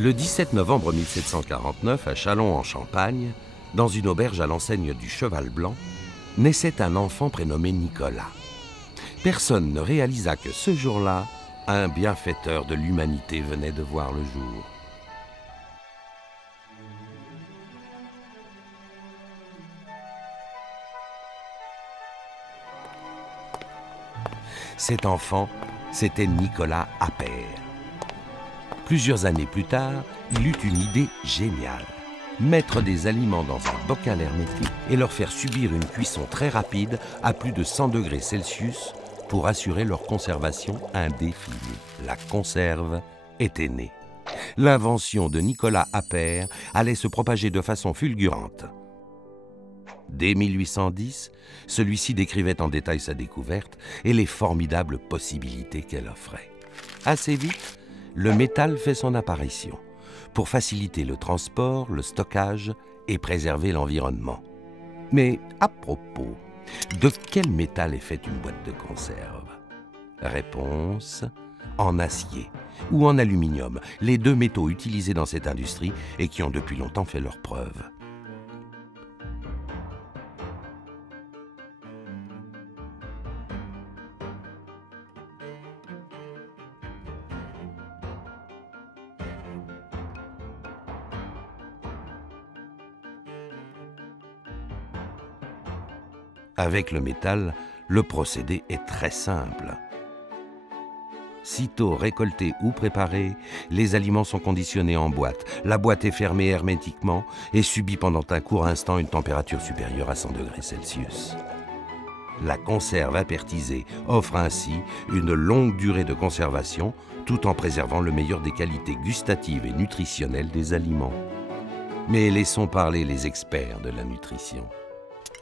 Le 17 novembre 1749, à Châlons en Champagne, dans une auberge à l'enseigne du Cheval Blanc, naissait un enfant prénommé Nicolas. Personne ne réalisa que ce jour-là, un bienfaiteur de l'humanité venait de voir le jour. Cet enfant, c'était Nicolas Appert. Plusieurs années plus tard, il eut une idée géniale. Mettre des aliments dans un bocal hermétique et leur faire subir une cuisson très rapide à plus de 100 degrés Celsius pour assurer leur conservation indéfinie. La conserve était née. L'invention de Nicolas Appert allait se propager de façon fulgurante. Dès 1810, celui-ci décrivait en détail sa découverte et les formidables possibilités qu'elle offrait. Assez vite, le métal fait son apparition pour faciliter le transport, le stockage et préserver l'environnement. Mais à propos, de quel métal est faite une boîte de conserve? Réponse: en acier ou en aluminium, les deux métaux utilisés dans cette industrie et qui ont depuis longtemps fait leurs preuves. Avec le métal, le procédé est très simple. Sitôt récoltés ou préparés, les aliments sont conditionnés en boîte. La boîte est fermée hermétiquement et subit pendant un court instant une température supérieure à 100 degrés Celsius. La conserve apertisée offre ainsi une longue durée de conservation tout en préservant le meilleur des qualités gustatives et nutritionnelles des aliments. Mais laissons parler les experts de la nutrition.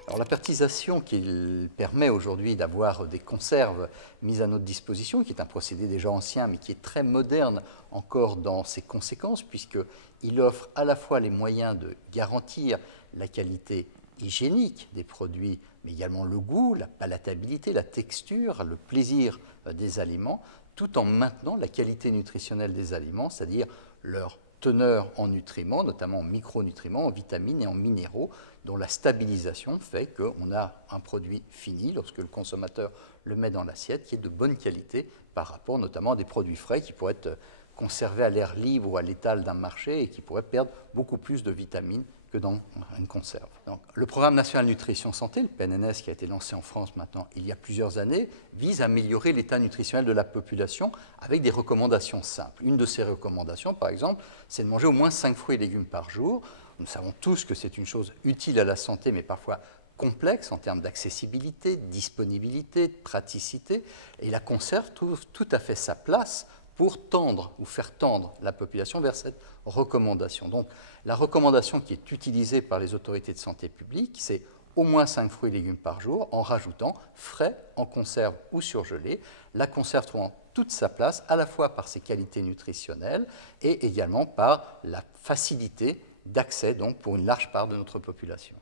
Alors, l'apertisation qui permet aujourd'hui d'avoir des conserves mises à notre disposition, qui est un procédé déjà ancien, mais qui est très moderne encore dans ses conséquences, puisqu'il offre à la fois les moyens de garantir la qualité hygiénique des produits, mais également le goût, la palatabilité, la texture, le plaisir des aliments, tout en maintenant la qualité nutritionnelle des aliments, c'est-à-dire leur teneur en nutriments, notamment en micronutriments, en vitamines et en minéraux, dont la stabilisation fait qu'on a un produit fini, lorsque le consommateur le met dans l'assiette, qui est de bonne qualité par rapport notamment à des produits frais qui pourraient être conservés à l'air libre ou à l'étal d'un marché et qui pourraient perdre beaucoup plus de vitamines que dans une conserve. Donc, le Programme national nutrition santé, le PNNS, qui a été lancé en France maintenant il y a plusieurs années, vise à améliorer l'état nutritionnel de la population avec des recommandations simples. Une de ces recommandations, par exemple, c'est de manger au moins 5 fruits et légumes par jour. Nous savons tous que c'est une chose utile à la santé, mais parfois complexe en termes d'accessibilité, de disponibilité, de praticité. Et la conserve trouve tout à fait sa place pour tendre ou faire tendre la population vers cette recommandation. Donc, la recommandation qui est utilisée par les autorités de santé publique, c'est au moins 5 fruits et légumes par jour, en rajoutant frais, en conserve ou surgelés. La conserve trouvant toute sa place, à la fois par ses qualités nutritionnelles et également par la facilité d'accès donc pour une large part de notre population.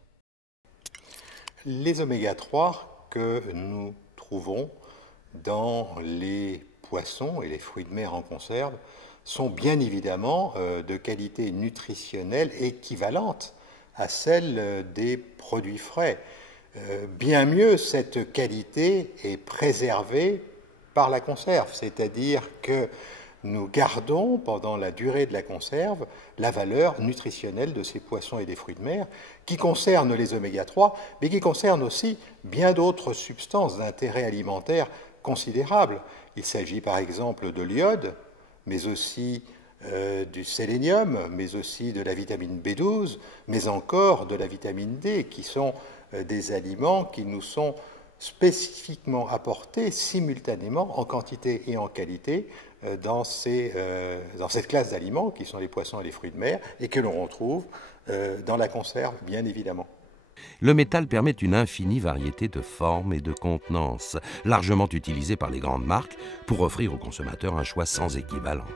Les oméga 3 que nous trouvons dans les poissons et les fruits de mer en conserve sont bien évidemment de qualité nutritionnelle équivalente à celle des produits frais. Bien mieux, cette qualité est préservée par la conserve, c'est-à-dire que nous gardons pendant la durée de la conserve la valeur nutritionnelle de ces poissons et des fruits de mer qui concernent les oméga 3, mais qui concernent aussi bien d'autres substances d'intérêt alimentaire considérable. Il s'agit par exemple de l'iode, mais aussi du sélénium, mais aussi de la vitamine B12, mais encore de la vitamine D, qui sont des aliments qui nous sont spécifiquement apportés simultanément en quantité et en qualité dans cette classe d'aliments qui sont les poissons et les fruits de mer et que l'on retrouve dans la conserve, bien évidemment. Le métal permet une infinie variété de formes et de contenances, largement utilisées par les grandes marques pour offrir aux consommateurs un choix sans équivalent.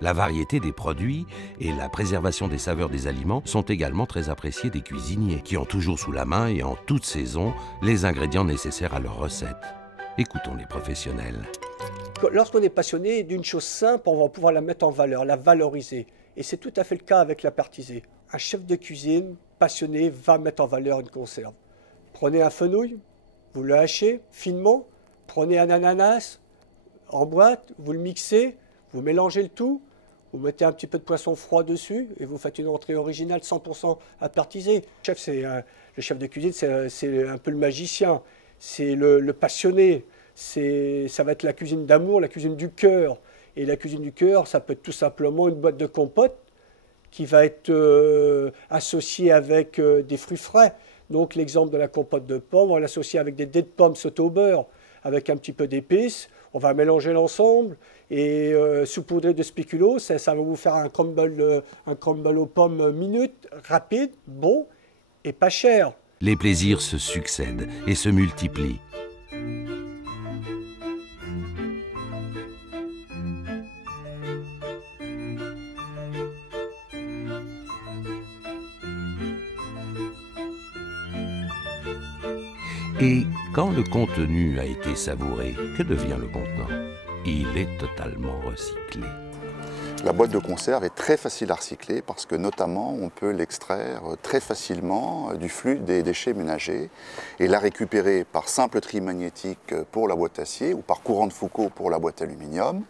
La variété des produits et la préservation des saveurs des aliments sont également très appréciées des cuisiniers, qui ont toujours sous la main et en toute saison les ingrédients nécessaires à leurs recettes. Écoutons les professionnels. Lorsqu'on est passionné d'une chose simple, on va pouvoir la mettre en valeur, la valoriser. Et c'est tout à fait le cas avec la pertisée. Un chef de cuisine passionné va mettre en valeur une conserve. Prenez un fenouil, vous le hachez finement, prenez un ananas en boîte, vous le mixez, vous mélangez le tout, vous mettez un petit peu de poisson froid dessus et vous faites une entrée originale 100% apertisée. Le chef de cuisine, c'est un peu le magicien, c'est le passionné, ça va être la cuisine d'amour, la cuisine du cœur. Et la cuisine du cœur, ça peut être tout simplement une boîte de compote qui va être associée avec des fruits frais. Donc l'exemple de la compote de pommes, on va l'associer avec des dés de pommes sautées au beurre, avec un petit peu d'épices. On va mélanger l'ensemble et saupoudrer de spéculoos. Ça va vous faire un crumble aux pommes minute, rapide, bon et pas cher. Les plaisirs se succèdent et se multiplient. Et quand le contenu a été savouré, que devient le contenant? Il est totalement recyclé. La boîte de conserve est très facile à recycler parce que notamment on peut l'extraire très facilement du flux des déchets ménagers et la récupérer par simple tri magnétique pour la boîte acier ou par courant de Foucault pour la boîte aluminium.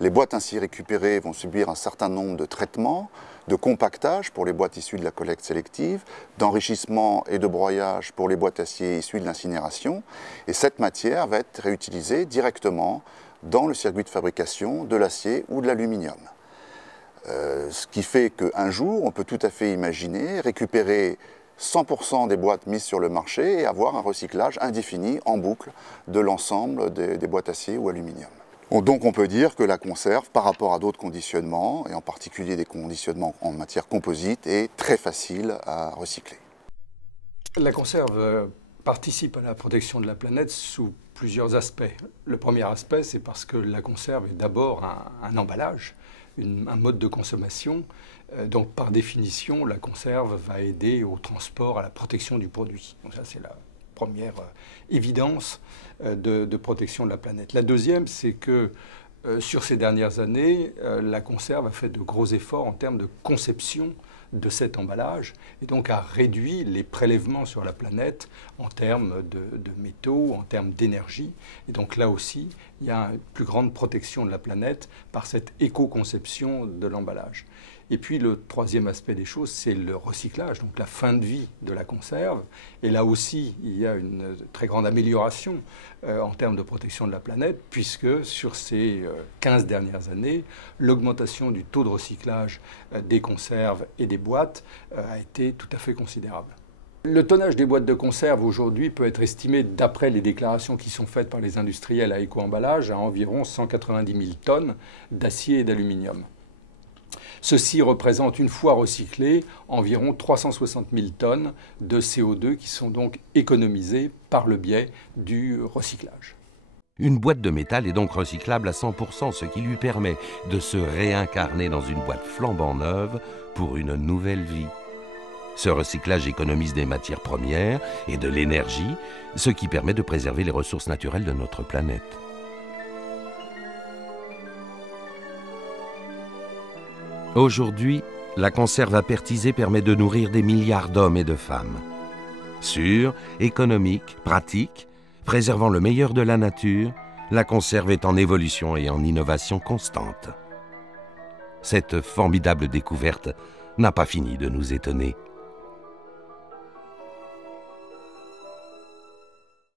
Les boîtes ainsi récupérées vont subir un certain nombre de traitements, de compactage pour les boîtes issues de la collecte sélective, d'enrichissement et de broyage pour les boîtes acier issues de l'incinération. Et cette matière va être réutilisée directement dans le circuit de fabrication de l'acier ou de l'aluminium. Ce qui fait qu'un jour, on peut tout à fait imaginer récupérer 100% des boîtes mises sur le marché et avoir un recyclage indéfini en boucle de l'ensemble des boîtes acier ou aluminium. Donc on peut dire que la conserve, par rapport à d'autres conditionnements, et en particulier des conditionnements en matière composite, est très facile à recycler. La conserve participe à la protection de la planète sous plusieurs aspects. Le premier aspect, c'est parce que la conserve est d'abord un emballage, un mode de consommation. Donc par définition, la conserve va aider au transport, à la protection du produit. Donc ça, c'est la première évidence de protection de la planète. La deuxième, c'est que sur ces dernières années, la conserve a fait de gros efforts en termes de conception de cet emballage et donc a réduit les prélèvements sur la planète en termes de métaux, en termes d'énergie. Et donc là aussi, il y a une plus grande protection de la planète par cette éco-conception de l'emballage. Et puis le troisième aspect des choses, c'est le recyclage, donc la fin de vie de la conserve. Et là aussi, il y a une très grande amélioration en termes de protection de la planète, puisque sur ces 15 dernières années, l'augmentation du taux de recyclage des conserves et des boîtes a été tout à fait considérable. Le tonnage des boîtes de conserve aujourd'hui peut être estimé, d'après les déclarations qui sont faites par les industriels à éco-emballage, à environ 190 000 tonnes d'acier et d'aluminium. Ceci représente, une fois recyclé, environ 360 000 tonnes de CO2 qui sont donc économisées par le biais du recyclage. Une boîte de métal est donc recyclable à 100%, ce qui lui permet de se réincarner dans une boîte flambant neuve pour une nouvelle vie. Ce recyclage économise des matières premières et de l'énergie, ce qui permet de préserver les ressources naturelles de notre planète. Aujourd'hui, la conserve apertisée permet de nourrir des milliards d'hommes et de femmes. Sûre, économique, pratique, préservant le meilleur de la nature, la conserve est en évolution et en innovation constante. Cette formidable découverte n'a pas fini de nous étonner.